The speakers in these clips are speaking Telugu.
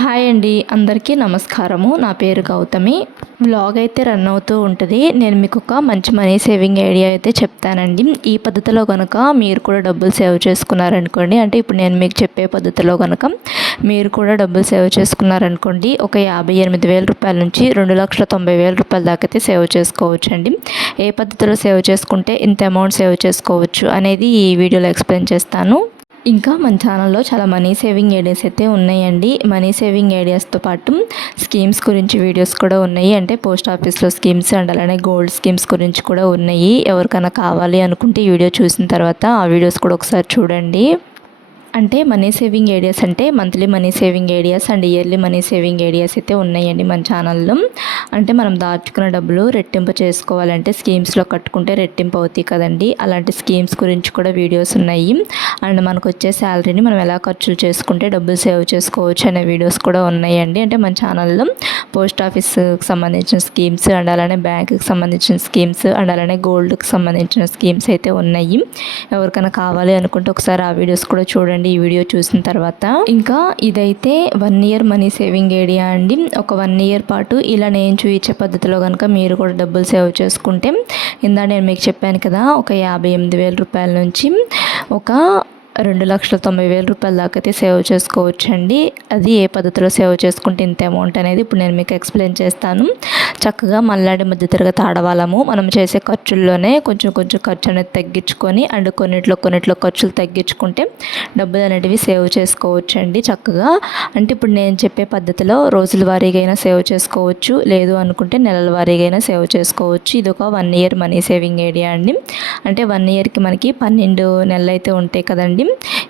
హాయ్ అండి, అందరికీ నమస్కారము. నా పేరు గౌతమి. వ్లాగ్ అయితే రన్ అవుతూ ఉంటుంది. నేను మీకు ఒక మంచి మనీ సేవింగ్ ఐడియా అయితే చెప్తానండి. ఈ పద్ధతిలో కనుక మీరు కూడా డబ్బులు సేవ్ చేసుకున్నారనుకోండి, అంటే ఇప్పుడు నేను మీకు చెప్పే పద్ధతిలో కనుక మీరు కూడా డబ్బులు సేవ్ చేసుకున్నారనుకోండి, ఒక 58,000 రూపాయల నుంచి 2,90,000 రూపాయల దాకా అయితే సేవ్ చేసుకోవచ్చు అండి. ఏ పద్ధతిలో సేవ్ చేసుకుంటే ఇంత అమౌంట్ సేవ్ చేసుకోవచ్చు అనేది ఈ వీడియోలో ఎక్స్ప్లెయిన్ చేస్తాను. ఇంకా మన ఛానల్లో చాలా మనీ సేవింగ్ ఐడియాస్ అయితే ఉన్నాయండి. మనీ సేవింగ్ ఐడియాస్తో పాటు స్కీమ్స్ గురించి వీడియోస్ కూడా ఉన్నాయి. అంటే పోస్ట్ ఆఫీస్లో స్కీమ్స్ అండ్ అలానే గోల్డ్ స్కీమ్స్ గురించి కూడా ఉన్నాయి. ఎవరికైనా కావాలి అనుకుంటే ఈ వీడియో చూసిన తర్వాత ఆ వీడియోస్ కూడా ఒకసారి చూడండి. అంటే మనీ సేవింగ్ ఐడియాస్ అంటే monthly money saving ideas and yearly money saving ideas అయితే ఉన్నాయండి మన ఛానల్లో. అంటే మనం దాచుకున్న డబ్బులు రెట్టింపు చేసుకోవాలంటే స్కీమ్స్లో కట్టుకుంటే రెట్టింపు అవుతాయి కదండి. అలాంటి స్కీమ్స్ గురించి కూడా వీడియోస్ ఉన్నాయి. అండ్ మనకు వచ్చే శాలరీని మనం ఎలా ఖర్చులు చేసుకుంటే డబ్బులు సేవ్ చేసుకోవచ్చు అనే వీడియోస్ కూడా ఉన్నాయండి. అంటే మన ఛానల్లో పోస్ట్ ఆఫీస్కి సంబంధించిన స్కీమ్స్ అండ్ అలానే బ్యాంకుకి సంబంధించిన స్కీమ్స్ అండ్ అలానే గోల్డ్కి సంబంధించిన స్కీమ్స్ అయితే ఉన్నాయి. ఎవరికైనా కావాలి అనుకుంటే ఒకసారి ఆ వీడియోస్ కూడా చూడండి ఈ వీడియో చూసిన తర్వాత. ఇంకా ఇదైతే 1 ఇయర్ మనీ సేవింగ్ ఐడియా అండి. ఒక 1 ఇయర్ పాటు ఇలా నేను చూపించే పద్ధతిలో కనుక మీరు కూడా డబ్బులు సేవ్ చేసుకుంటే, ఇందా నేను మీకు చెప్పాను కదా, ఒక 58,000 రూపాయల నుంచి ఒక 2,90,000 రూపాయల దాకా అయితే సేవ్ చేసుకోవచ్చండి. అది ఏ పద్ధతిలో సేవ్ చేసుకుంటే ఇంత అమౌంట్ అనేది ఇప్పుడు నేను మీకు ఎక్స్ప్లెయిన్ చేస్తాను. చక్కగా మళ్ళాడి మధ్యతరగతి ఆడవాళ్ళము మనం చేసే ఖర్చుల్లోనే కొంచెం కొంచెం ఖర్చు అనేది తగ్గించుకొని అండ్ కొన్నిట్లో ఖర్చులు తగ్గించుకుంటే డబ్బులు అనేటివి సేవ్ చేసుకోవచ్చండి చక్కగా. అంటే ఇప్పుడు నేను చెప్పే పద్ధతిలో రోజుల వారీగా అయినా సేవ్ చేసుకోవచ్చు, లేదు అనుకుంటే నెలల వారీగా అయినా సేవ్ చేసుకోవచ్చు. ఇది ఒక 1 ఇయర్ మనీ సేవింగ్ ఐడియా అండి. అంటే 1 ఇయర్కి మనకి 12 నెలలు అయితే ఉంటాయి కదండి.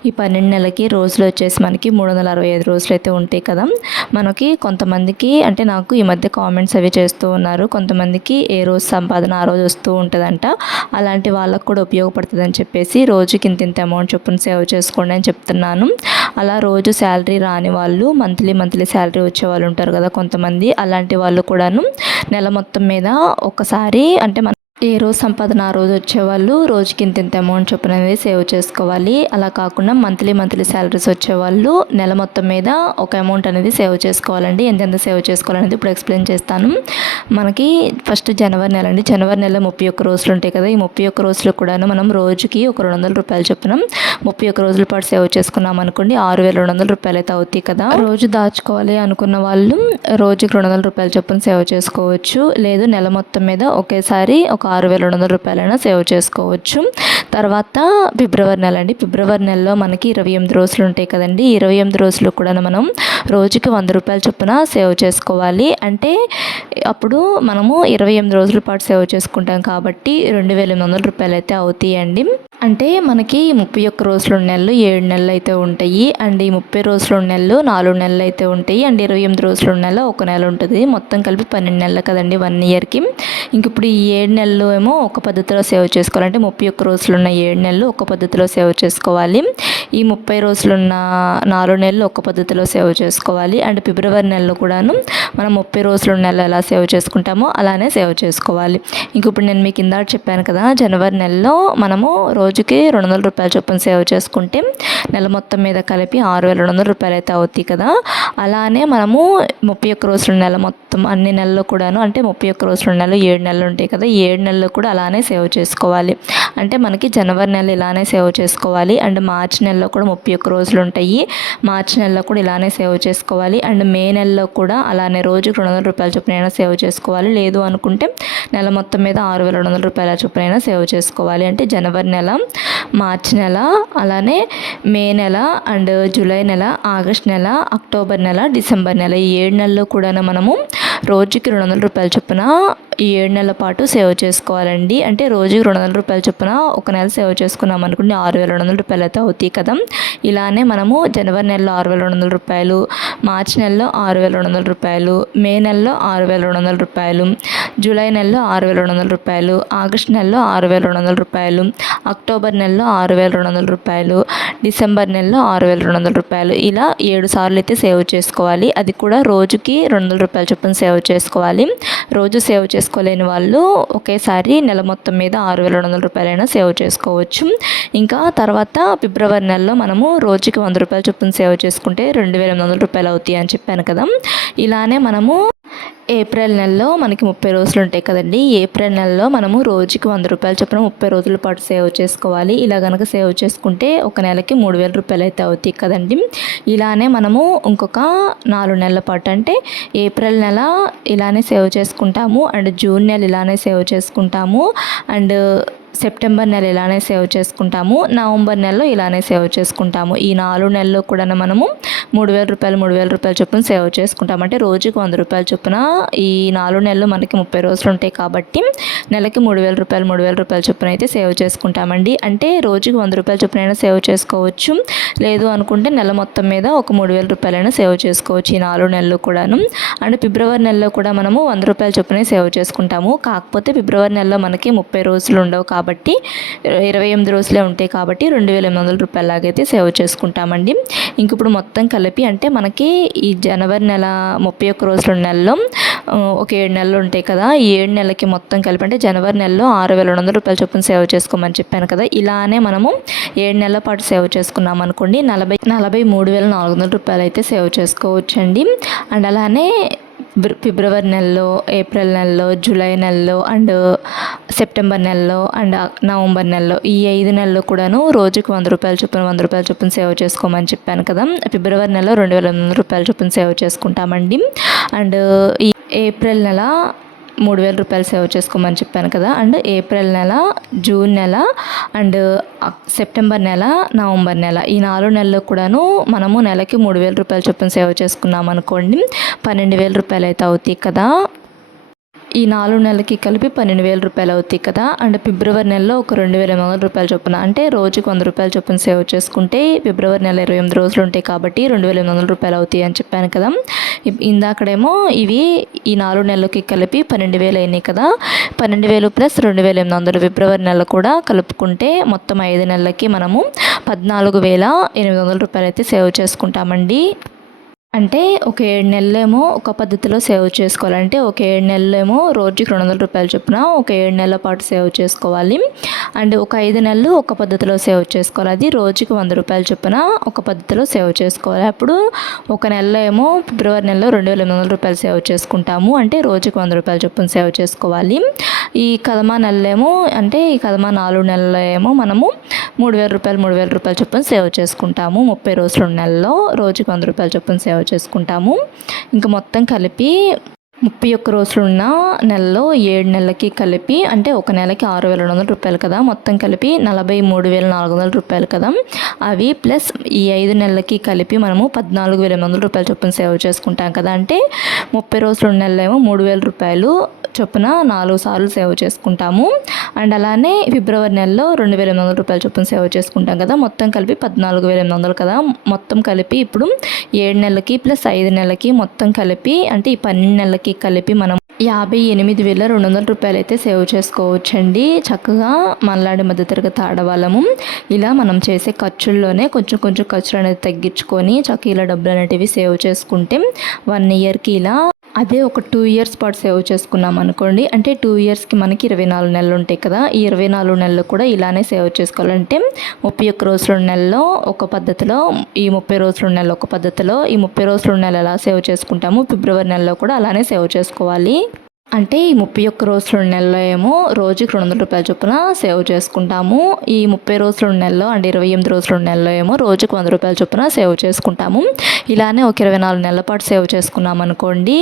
ఈ 12 నెలలకి రోజులు వచ్చేసి మనకి 365 రోజులు అయితే ఉంటాయి కదా. మనకి కొంతమందికి అంటే నాకు ఈ మధ్య కామెంట్స్ అవి చేస్తూ ఉన్నారు, కొంతమందికి ఏ రోజు సంపాదన ఆ రోజు వస్తూ ఉంటుందంట. అలాంటి వాళ్ళకు కూడా ఉపయోగపడుతుంది అని చెప్పేసి రోజుకి ఇంత అమౌంట్ చొప్పున సేవ్ చేసుకోండి అని చెప్తున్నాను. అలా రోజు శాలరీ రాని వాళ్ళు మంత్లీ శాలరీ వచ్చే వాళ్ళు ఉంటారు కదా కొంతమంది, అలాంటి వాళ్ళు కూడాను నెల మొత్తం మీద ఒకసారి అంటే ఏ రోజు సంపాదన ఆ రోజు వచ్చేవాళ్ళు రోజుకి ఇంత అమౌంట్ చొప్పున అనేది సేవ్ చేసుకోవాలి. అలా కాకుండా మంత్లీ శాలరీస్ వచ్చేవాళ్ళు నెల మొత్తం మీద ఒక అమౌంట్ అనేది సేవ్ చేసుకోవాలండి. ఎంతెంత సేవ్ చేసుకోవాలనేది ఇప్పుడు ఎక్స్ప్లెయిన్ చేస్తాను. మనకి ఫస్ట్ జనవరి నెల అండి. జనవరి నెల 31 రోజులు ఉంటాయి కదా. ఈ 31 రోజులు కూడా మనం రోజుకి ఒక 200 రూపాయలు చొప్పున 31 రోజుల పాటు సేవ్ చేసుకున్నాం అనుకోండి, 6,200 రూపాయలు అయితే అవుతాయి కదా. రోజు దాచుకోవాలి అనుకున్న వాళ్ళు రోజుకి 200 రూపాయలు చొప్పున సేవ్ చేసుకోవచ్చు, లేదు నెల మొత్తం మీద ఒకేసారి ఒక 6,200 రూపాయలైనా సేవ్ చేసుకోవచ్చు. తర్వాత ఫిబ్రవరి నెల అండి. ఫిబ్రవరి నెలలో మనకి 28 రోజులు ఉంటాయి కదండి. 28 రోజులు కూడా మనం రోజుకి 100 రూపాయల చొప్పున సేవ్ చేసుకోవాలి. అంటే అప్పుడు మనము 28 రోజుల పాటు సేవ్ చేసుకుంటాం కాబట్టి 2,800 రూపాయలు అయితే అవుతాయండి. అంటే మనకి 31 రోజులు నెలలు 7 నెలలు అయితే ఉంటాయి. అండ్ ఈ 30 రోజులు నెలలు 4 నెలలు అయితే ఉంటాయి. అండ్ 28 రోజులు నెల 1 నెల ఉంటుంది. మొత్తం కలిపి 12 నెలలు కదండి 1 ఇయర్కి. ఇంక ఇప్పుడు ఈ 7 నెలలు ఏమో ఒక పద్ధతిలో సేవ్ చేసుకోవాలి. అంటే 31 రోజులు ఉన్న 7 నెలలు ఒక పద్ధతిలో సేవ్ చేసుకోవాలి. ఈ 30 రోజులు ఉన్న 4 నెలలు ఒక పద్ధతిలో సేవ్ చేసుకోవాలి. అండ్ ఫిబ్రవరి నెలలో కూడాను మనం 30 రోజులు నెల ఎలా సేవ్ చేసుకుంటామో అలానే సేవ్ చేసుకోవాలి. ఇంక ఇప్పుడు నేను మీకు ఇందాక చెప్పాను కదా, జనవరి నెలలో మనము రోజుకి 200 రూపాయల చొప్పున సేవ్ చేసుకుంటే నెల మొత్తం మీద కలిపి 6,200 రూపాయలు అయితే అవుతాయి కదా. అలానే మనము 31 రోజుల నెల మొత్తం అన్ని నెలల్లో కూడాను అంటే 31 రోజుల నెలలు 7 నెలలు ఉంటాయి కదా, 7 నెలలు కూడా అలానే సేవ్ చేసుకోవాలి. అంటే మనకి జనవరి నెల ఇలానే సేవ్ చేసుకోవాలి. అండ్ మార్చి నెలలో కూడా 31 రోజులు ఉంటాయి, మార్చి నెలలో కూడా ఇలానే సేవ్ చేసుకోవాలి. అండ్ మే నెలలో కూడా అలానే రోజుకి 200 రూపాయల చొప్పున సేవ్ చేసుకోవాలి, లేదు అనుకుంటే నెల మొత్తం మీద 6,200 రూపాయల చొప్పున సేవ్ చేసుకోవాలి. అంటే జనవరి నెల, మార్చి నెల, అలానే మే నెల అండ్ జూలై నెల, ఆగస్ట్ నెల, అక్టోబర్ నెల, డిసెంబర్ నెల, ఈ 7 నెలలు కూడా మనము రోజుకి 200 రూపాయల చొప్పున ఈ 7 నెలల పాటు సేవ్ చేసుకోవాలండి. అంటే రోజుకి 200 రూపాయల చొప్పున ఒక నెల సేవ్ చేసుకున్నాం అనుకోండి, 6,200 రూపాయలు అయితే అవుతాయి కదా. ఇలానే మనము జనవరి నెలలో 6,200 రూపాయలు, మార్చి నెలలో 6,200 రూపాయలు, మే నెలలో 6,200 రూపాయలు, జూలై నెలలో 6,200 రూపాయలు, ఆగస్ట్ నెలలో 6,200 రూపాయలు, అక్టోబర్ నెలలో 6,200 రూపాయలు, డిసెంబర్ నెలలో 6,200 రూపాయలు, ఇలా 7 సార్లు అయితే సేవ్ చేసుకోవాలి. అది కూడా రోజుకి 200 రూపాయల చొప్పున సేవ్ చేసుకోవాలి. రోజు సేవ్ చేసుకుని చేసుకోలేని వాళ్ళు ఒకేసారి నెల మొత్తం మీద 6,200 రూపాయలైనా సేవ్ చేసుకోవచ్చు. ఇంకా తర్వాత ఫిబ్రవరి నెలలో మనము రోజుకి 100 రూపాయల చొప్పున సేవ్ చేసుకుంటే 2,800 రూపాయలు అవుతాయి అని చెప్పాను కదా. ఇలానే మనము ఏప్రిల్ నెలలో మనకి 30 రోజులు ఉంటాయి కదండి. ఏప్రిల్ నెలలో మనము రోజుకి 100 రూపాయల చొప్పున 30 రోజుల పాటు సేవ్ చేసుకోవాలి. ఇలా కనుక సేవ్ చేసుకుంటే ఒక నెలకి 3,000 రూపాయలు అయితే అవుతాయి కదండి. ఇలానే మనము ఇంకొక 4 నెలల పాటు అంటే ఏప్రిల్ నెల ఇలానే సేవ్ చేసుకుంటాము, అండ్ జూన్ నెల ఇలానే సేవ్ చేసుకుంటాము, అండ్ సెప్టెంబర్ నెల ఇలానే సేవ్ చేసుకుంటాము, నవంబర్ నెలలో ఇలానే సేవ్ చేసుకుంటాము. ఈ 4 నెలల్లో కూడా మనము 3,000 రూపాయల చొప్పున సేవ్ చేసుకుంటాం. అంటే రోజుకి 100 రూపాయల చొప్పున ఈ 4 నెలలు మనకి 30 రోజులు ఉంటాయి కాబట్టి నెలకి 3,000 రూపాయల చొప్పున అయితే సేవ్ చేసుకుంటామండి. అంటే రోజుకి 100 రూపాయల చొప్పున అయినా సేవ్ చేసుకోవచ్చు, లేదు అనుకుంటే నెల మొత్తం మీద ఒక 3,000 రూపాయలైనా సేవ్ చేసుకోవచ్చు ఈ 4 నెలలు కూడాను. అండ్ ఫిబ్రవరి నెలలో కూడా మనము 100 రూపాయల చొప్పునే సేవ్ చేసుకుంటాము. కాకపోతే ఫిబ్రవరి నెలలో మనకి 30 రోజులు ఉండవు కాబట్టి 28 రోజులే ఉంటాయి కాబట్టి 2,800 రూపాయలలాగైతే సేవ్ చేసుకుంటామండి. ఇంక ఇప్పుడు మొత్తం కలిపి అంటే మనకి ఈ జనవరి నెల 31 రోజుల నెలలో ఒక 7 నెలలు ఉంటాయి కదా. ఈ 7 నెలలకి మొత్తం కలిపి అంటే జనవరి నెలలో 6,200 రూపాయల చొప్పున సేవ్ చేసుకోమని చెప్పాను కదా. ఇలానే మనము 7 నెలల పాటు సేవ్ చేసుకున్నాం అనుకోండి 43,400 రూపాయలు అయితే సేవ్ చేసుకోవచ్చండి. అండ్ అలానే ఫిబ్రవరి నెలలో, ఏప్రిల్ నెలలో, జూలై నెలలో, అండ్ సెప్టెంబర్ నెలలో, అండ్ నవంబర్ నెలలో ఈ 5 నెలలు కూడాను రోజుకి 100 రూపాయల చొప్పున సేవ్ చేసుకోమని చెప్పాను కదా. ఫిబ్రవరి నెలలో 2,800 రూపాయల చొప్పున సేవ్ చేసుకుంటామండి. అండ్ ఈ ఏప్రిల్ నెల 3,000 రూపాయలు సేవ్ చేసుకోమని చెప్పాను కదా. అండ్ ఏప్రిల్ నెల, జూన్ నెల, అండ్ సెప్టెంబర్ నెల, నవంబర్ నెల ఈ 4 నెలలు కూడాను మనము నెలకి 3,000 రూపాయల చొప్పున సేవ్ చేసుకున్నాం అనుకోండి 12,000 రూపాయలు అయితే అవుతాయి కదా. ఈ 4 నెలలకి కలిపి 12,000 రూపాయలు అవుతాయి కదా. అండ్ ఫిబ్రవరి నెలలో ఒక 2,800 రూపాయల చొప్పున అంటే రోజుకి 100 రూపాయల చొప్పున సేవ్ చేసుకుంటే ఫిబ్రవరి నెల 28 రోజులు ఉంటాయి కాబట్టి 2,800 రూపాయలు అవుతాయి అని చెప్పాను కదా. ఇందాకడేమో ఇవి ఈ 4 నెలలకి కలిపి 12,000 అయినాయి కదా. 12,000 ప్లస్ 2,800 ఫిబ్రవరి నెల కూడా కలుపుకుంటే మొత్తం 5 నెలలకి మనము 14,800 రూపాయలు అయితే సేవ్ చేసుకుంటామండి. అంటే ఒక 7 నెలలేమో ఒక పద్ధతిలో సేవ్ చేసుకోవాలంటే ఒక 7 నెలలేమో రోజుకి 200 రూపాయల చొప్పున ఒక 7 నెలల పాటు సేవ్ చేసుకోవాలి. అండ్ ఒక 5 నెలలు ఒక పద్ధతిలో సేవ్ చేసుకోవాలి, అది రోజుకి 100 రూపాయల చొప్పున ఒక పద్ధతిలో సేవ్ చేసుకోవాలి. అప్పుడు ఒక నెలలో ఏమో ఫిబ్రవరి నెలలో 2,800 రూపాయలు సేవ్ చేసుకుంటాము, అంటే రోజుకి 100 రూపాయల చొప్పున సేవ్ చేసుకోవాలి. ఈ కదమా నెలలేమో అంటే ఈ కదమా 4 నెలల్లో ఏమో మనము 3,000 రూపాయల చొప్పున సేవ్ చేసుకుంటాము. 30 రోజుల నెలలో రోజుకి 100 రూపాయల చొప్పున సేవ్ చేసుకుంటాము. ఇంకా మొత్తం కలిపి 31 రోజులు ఉన్న నెలలో 7 నెలలకి కలిపి అంటే ఒక నెలకి 6,200 రూపాయలు కదా. మొత్తం కలిపి 43,400 రూపాయలు కదా. అవి ప్లస్ ఈ 5 నెలలకి కలిపి మనము 14,800 రూపాయల చొప్పున సేవ్ చేసుకుంటాం కదా. అంటే 30 రోజులు ఉన్న నెలలో ఏమో 3,000 రూపాయలు చొప్పున 4 సార్లు సేవ్ చేసుకుంటాము. అండ్ అలానే ఫిబ్రవరి నెలలో 2,800 రూపాయల చొప్పున సేవ్ చేసుకుంటాం కదా. మొత్తం కలిపి 14,800 కదా. మొత్తం కలిపి ఇప్పుడు 7 నెలలకి ప్లస్ 5 నెలలకి మొత్తం కలిపి అంటే ఈ 12 నెలలకి కలిపి మనం 58,200 రూపాయలు అయితే సేవ్ చేసుకోవచ్చండి. చక్కగా మనలాంటి మధ్యతరగతి ఆడవాళ్ళము ఇలా మనం చేసే ఖర్చుల్లోనే కొంచెం ఖర్చులు అనేది తగ్గించుకొని చక్కగా ఇలా డబ్బులు అనేటివి సేవ్ చేసుకుంటే 1 ఇయర్కి ఇలా అదే ఒక 2 ఇయర్స్ పాటు సేవ్ చేసుకున్నాం అనుకోండి అంటే 2 ఇయర్స్కి మనకి 24 నెలలు ఉంటాయి కదా. ఈ 24 నెలలు కూడా ఇలానే సేవ్ చేసుకోవాలంటే 31 రోజుల నెలలో ఒక పద్ధతిలో, ఈ 30 రోజుల నెలలో ఒక పద్ధతిలో, ఈ 30 రోజుల నెల ఎలా సేవ్ చేసుకుంటాము ఫిబ్రవరి నెలలో కూడా అలానే సేవ్ చేసుకోవాలి. అంటే ఈ 31 రోజుల నెలలో ఏమో రోజుకి 200 రూపాయల చొప్పున సేవ్ చేసుకుంటాము. ఈ 30 రోజుల నెలలో అంటే 28 రోజుల నెలలో ఏమో రోజుకి 100 రూపాయల చొప్పున సేవ్ చేసుకుంటాము. ఇలానే ఒక 24 నెలల పాటు సేవ్ చేసుకున్నాం అనుకోండి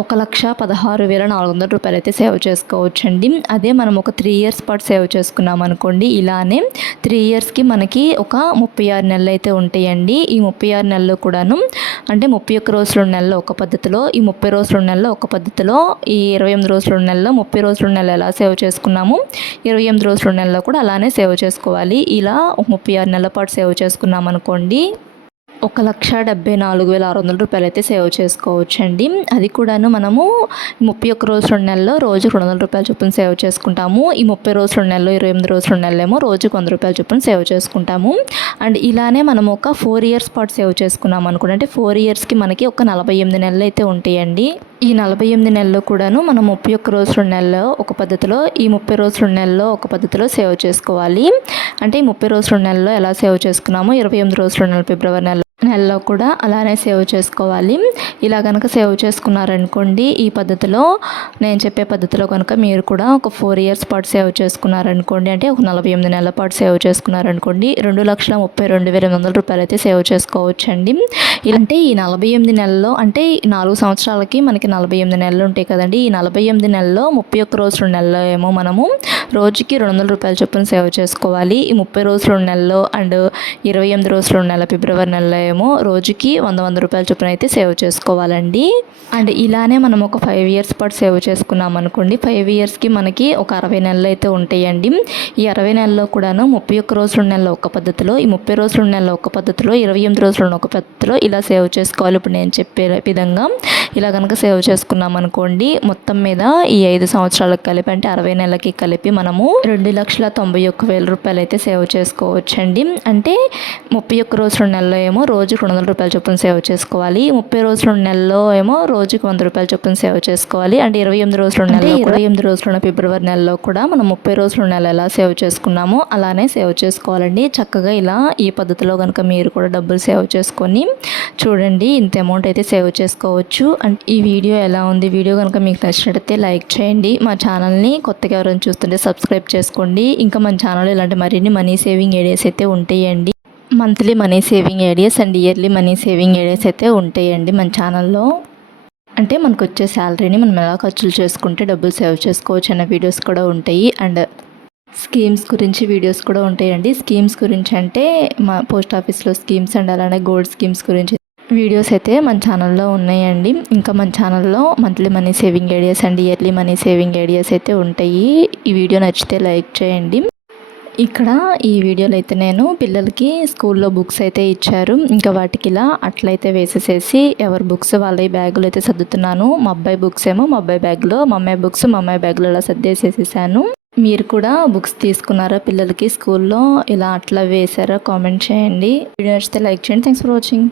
1,16,400 రూపాయలు అయితే సేవ్ చేసుకోవచ్చండి. అదే మనం ఒక 3 ఇయర్స్ పాటు సేవ్ చేసుకున్నాం అనుకోండి ఇలానే 3 ఇయర్స్కి మనకి ఒక 36 నెలలు అయితే ఉంటాయండి. ఈ 36 నెలలు కూడాను అంటే 31 రోజుల నెలలో ఒక పద్ధతిలో, ఈ 30 రోజుల నెలలో ఒక పద్ధతిలో, ఈ 28 రోజుల నెలలో 30 రోజుల నెల ఎలా సేవ్ చేసుకున్నాము 28 రోజుల నెలలో కూడా అలానే సేవ్ చేసుకోవాలి. ఇలా 36 నెలల పాటు సేవ్ చేసుకున్నాం అనుకోండి 1,74,600 రూపాయలు అయితే సేవ్ చేసుకోవచ్చండి. అది కూడాను మనము 31 రోజుల నెలలో రోజుకి 200 రూపాయల చొప్పున సేవ్ చేసుకుంటాము. ఈ 30 రోజుల నెలలో 28 రోజుల నెలలో ఏమో రోజుకి 100 రూపాయల చొప్పున సేవ్ చేసుకుంటాము. అండ్ ఇలానే మనం ఒక 4 ఇయర్స్ పాటు సేవ్ చేసుకున్నాం అనుకోండి అంటే 4 ఇయర్స్కి మనకి ఒక 48 నెలలు అయితే ఉంటాయండి. ఈ 48 నెలలు కూడాను మనం 31 రోజుల నెలలో ఒక పద్ధతిలో, ఈ 30 రోజుల నెలలో ఒక పద్ధతిలో సేవ్ చేసుకోవాలి. అంటే ఈ 30 రోజుల నెలలో ఎలా సేవ్ చేసుకున్నామో 28 రోజుల నెల ఫిబ్రవరి నెలలో కూడా అలానే సేవ్ చేసుకోవాలి. ఇలా కనుక సేవ్ చేసుకున్నారనుకోండి, ఈ పద్ధతిలో నేను చెప్పే పద్ధతిలో కనుక మీరు కూడా ఒక 4 ఇయర్స్ పాటు సేవ్ చేసుకున్నారనుకోండి, అంటే ఒక 48 నెలల పాటు సేవ్ చేసుకున్నారనుకోండి, 2,32,800 రూపాయలు అయితే సేవ్ చేసుకోవచ్చండి. అంటే ఈ 48 నెలల్లో, అంటే 4 సంవత్సరాలకి మనకి 48 నెలలు ఉంటాయి కదండి. ఈ 48 నెలల్లో 31 రోజుల నెలలో ఏమో మనము రోజుకి 200 రూపాయల చొప్పున సేవ్ చేసుకోవాలి. ఈ 30 రోజుల నెలలో అండ్ 28 రోజుల నెల ఫిబ్రవరి నెలలో ఏమో రోజుకి 100 రూపాయల చొప్పున అయితే సేవ్ చేసుకోవాలండి. అండ్ ఇలానే మనం ఒక 5 ఇయర్స్ పాటు సేవ్ చేసుకున్నాం అనుకోండి, 5 ఇయర్స్కి మనకి ఒక 60 నెలలు అయితే ఉంటాయండి. ఈ 60 నెలల్లో కూడాను 31 రోజుల నెలలో ఒక పద్ధతిలో, ఈ 30 రోజుల నెలలో ఒక పద్ధతిలో, 28 రోజుల ఒక పద్ధతిలో ఇలా సేవ్ చేసుకోవాలి. ఇప్పుడు నేను చెప్పే విధంగా ఇలా కనుక సేవ్ చేసుకున్నాం అనుకోండి, మొత్తం మీద ఈ 5 సంవత్సరాలకు కలిపి, అంటే 60 నెలలకి కలిపి మనము 2,91,000 రూపాయలు అయితే సేవ్ చేసుకోవచ్చండి. అంటే 31 రోజుల నెలలో ఏమో రోజుకి 200 రూపాయల చొప్పున సేవ్ చేసుకోవాలి. 30 రోజుల నెలలో ఏమో రోజుకి 100 రూపాయల చొప్పున సేవ్ చేసుకోవాలి. అంటే 28 రోజుల నెలలో, 28 రోజుల ఫిబ్రవరి నెలలో కూడా మనం 30 రోజుల నెల ఎలా సేవ్ చేసుకున్నామో అలానే సేవ్ చేసుకోవాలండి. చక్కగా ఇలా ఈ పద్ధతిలో కనుక మీరు కూడా డబ్బులు సేవ్ చేసుకొని చూడండి, ఇంత అమౌంట్ అయితే సేవ్ చేసుకోవచ్చు. అండ్ ఈ వీడియో ఎలా ఉంది, వీడియో కనుక మీకు నచ్చినట్టయితే లైక్ చేయండి. మా ఛానల్ని కొత్తగా ఎవరైనా చూస్తుంటే సబ్స్క్రైబ్ చేసుకోండి. ఇంకా మన ఛానల్ ఇలాంటి మరిన్ని మనీ సేవింగ్ ఐడియాస్ అయితే ఉంటాయండి. Monthly money saving ideas and yearly money saving ideas అయితే ఉంటాయండి మన ఛానల్లో. అంటే మనకు వచ్చే శాలరీని మనం ఎలా ఖర్చులు చేసుకుంటే డబ్బులు సేవ్ చేసుకోవచ్చు అనే వీడియోస్ కూడా ఉంటాయి. అండ్ స్కీమ్స్ గురించి వీడియోస్ కూడా ఉంటాయండి. స్కీమ్స్ గురించి అంటే మా పోస్ట్ ఆఫీస్లో స్కీమ్స్ అండ్ అలానే గోల్డ్ స్కీమ్స్ గురించి వీడియోస్ అయితే మన ఛానల్లో ఉన్నాయండి. ఇంకా మన ఛానల్లో monthly money saving ideas and yearly money saving ideas అయితే ఉంటాయి. ఈ వీడియో నచ్చితే లైక్ చేయండి. ఇక్కడ ఈ వీడియోలో అయితే నేను పిల్లలకి స్కూల్లో బుక్స్ అయితే ఇచ్చారు. ఇంకా వాటికి ఇలా అట్లయితే వేసేసేసి ఎవరి బుక్స్ వాళ్ళ బ్యాగులు అయితే సర్దుతున్నాను. మా అబ్బాయి బుక్స్ ఏమో మా అబ్బాయి బ్యాగ్లో, మా అమ్మాయి బుక్స్ మా అమ్మాయి బ్యాగ్లో ఇలా సర్దేసేసేసాను. మీరు కూడా బుక్స్ తీసుకున్నారా పిల్లలకి స్కూల్లో, ఇలా అట్లా వేసారా కామెంట్ చేయండి. వీడియో నచ్చితే లైక్ చేయండి. Thanks for watching.